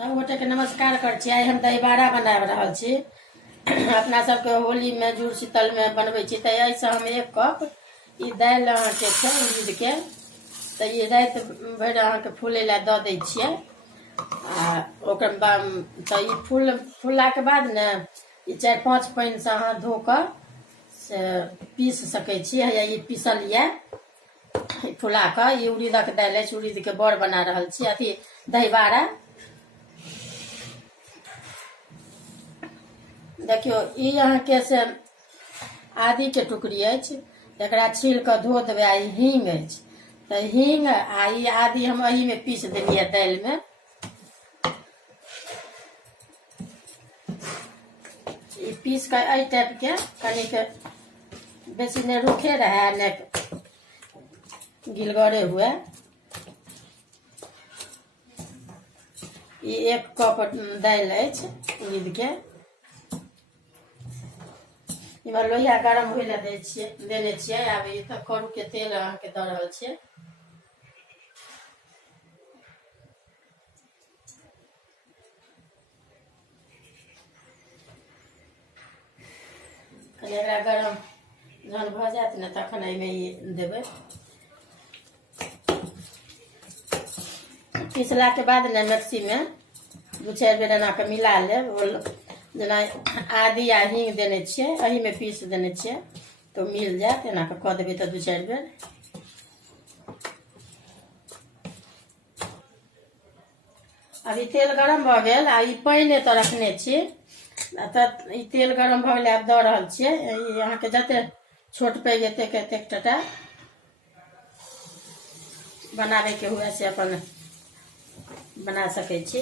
सब गोटे के नमस्कार कर छी। आइ हम दहीबाड़ा बना रहल छी। अपना सबके होली में जुड़ शीतल में बनबै छी। तऽ एहिसँ हम 1 कप ई दालि अहाँके छै उड़ीद के, तऽ ई राति भरि अहाँके फूलै लए दऽ दै छियै। आ ओकर बाद तऽ ई फूलला के बाद ने ई 4-5 पानि से अहाँ धो कऽ से पीस सकै छी। या ई पीसल यऽ फुला कऽ। ई उड़ीदक दालि अछि, उड़ीद के बड़ बना रहल छी, अथी दहीबाड़ा। देखियो ई अहाँके से आदी के टुकड़ी अछि, एकरा छील कऽ धो देबै। आ हींग अछि, तऽ हींग आ ई आदी हम एही में पीस देलियै दालि में। ई पीस कऽ एहि टाइप के कनिक बेसी ने रूखे रहे ने गिलगरे हुए। ई 1 कप दालि अछि उड़ीद के। इमहर लोहिया गरम होइ लए देने छियै। आब ई तऽ करू के तेल अहाँके दऽ रहल छियै। कनि एकरा गरम जहन भऽ जायत ने तखन एहिमे ई देबै। पिसला के बाद ने मिक्सी में 2-4 बेर एना के मिला लेब। जेना आदी आ हींग देने छियै, एही में पीस देने छियै तो मिल जायत। एना कऽ देबै तऽ 2-4 बेर। अभी तेल गरम भऽ गेल। आ ई पानि एतऽ रखने छी, तऽ ई तेल गरम भऽ गेलै, आब दऽ रहल छियै। ई अहाँके जते छोट पैघ एतेक टटा बनाबे के हुए से अपन बना सकै छी।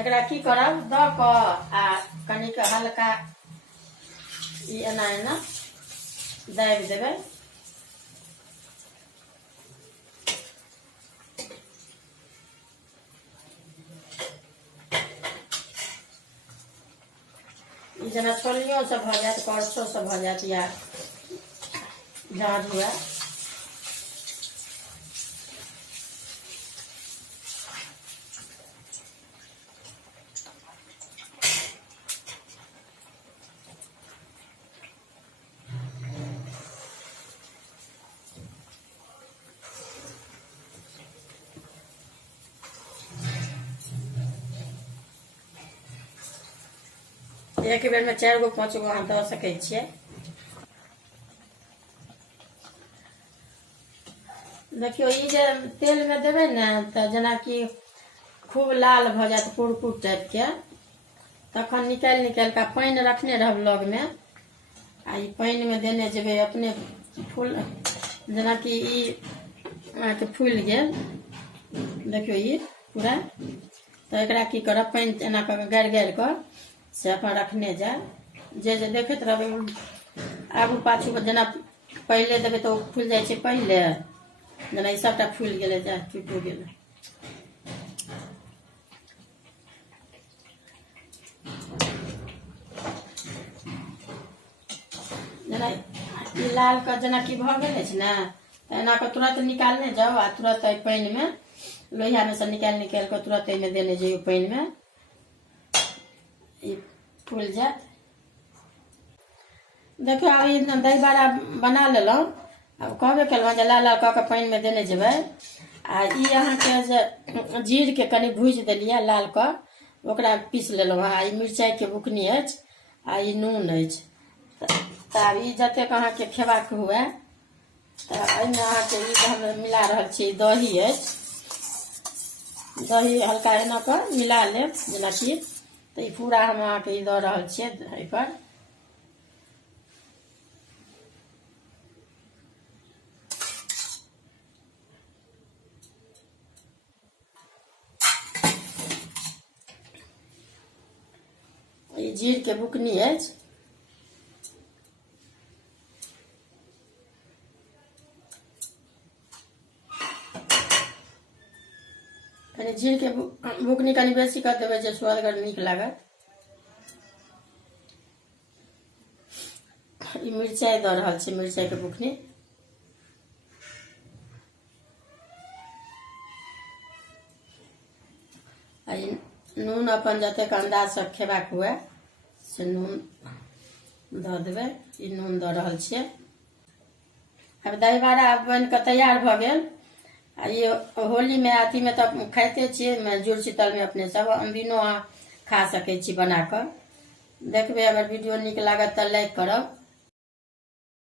एकरा की करब, दऽ कऽ आ कनिक हल्का ई एना दाबि देबै। ई जेना छोलनियों से भऽ जायत, करछो से भऽ जायत, या झाँझ हुए। एक बेर में 4 गो 5 गो अहाँ दऽ सकै छियै। देखियो ई जे तेल में देबै ने, तऽ जेनाकि खूब लाल भऽ जायत कुरकुर टाइप के, तखन निकालि कऽ पानि रखने रहब लग में। आ ई पानि में देने जेबै अपने फूल। जेनाकि ई अहाँके फूलि गेल, देखियो ई पूरा। तऽ एकरा की करब, पानि एना कऽ गारि कऽ से अपन रखने जाए। जे देखैत रहबै आगू पाछू, जेना पहिले देबै तऽ ओ फूलि जाइ छै पहिले। जेना ई सबटा फूलि गेलै, जा टुटि गेलै। जेना ई लाल का जेना कि भऽ गेल अछि ने, तऽ एना कऽ तुरंत निकालने जाओ। आ तुरंत पानि में लोहिया में से निकालि कऽ तुरंत एहिमे देने जइयो पानि में, ई फूल जायत। देखियो ई दहीबाड़ा बना लेलहुँ। अब कहबे केलहुँ जे लाल कऽ के पानि में देने जेबै। आ ई अहाँके जे जीर के कनि भूजि देलियै लाल कऽ, ओकरा पीस लेलहुँ। आ ई मिरचाई के बुकनी अछि, आ ई नून अछि। तऽ आब ई जतेक अहाँके खेबाक हुए, तऽ एहिमे अहाँके ई हम मिला रहल छी। दही अछि, दही हल्का एना कऽ मिला लेब जेनाकि। तऽ ई पूरा हम अहाँके ई दऽ रहल छियै एहिपर। ई जीर के बुकनी अछि, कनी जीर के बुकनी कनी बेसी कर देबै, जे स्वादगर नीक लागत। ई मिरचाई दऽ रहल छी, मिरचाई के बुकनी। आ नून अपन जतेक अंदाज से खेबाक हुए से नून दऽ देबै। ई नून दऽ रहल छियै। अब दहीबाड़ा बनि कऽ तैयार भऽ गेल। आ ये होली में अथी में तऽ खाइते छियै, जुड़शीतल में अपने सब अनदिनो अहाँ खा सकै छी बना कऽ। देखबै अगर वीडियो नीक लागत तऽ लाइक करब।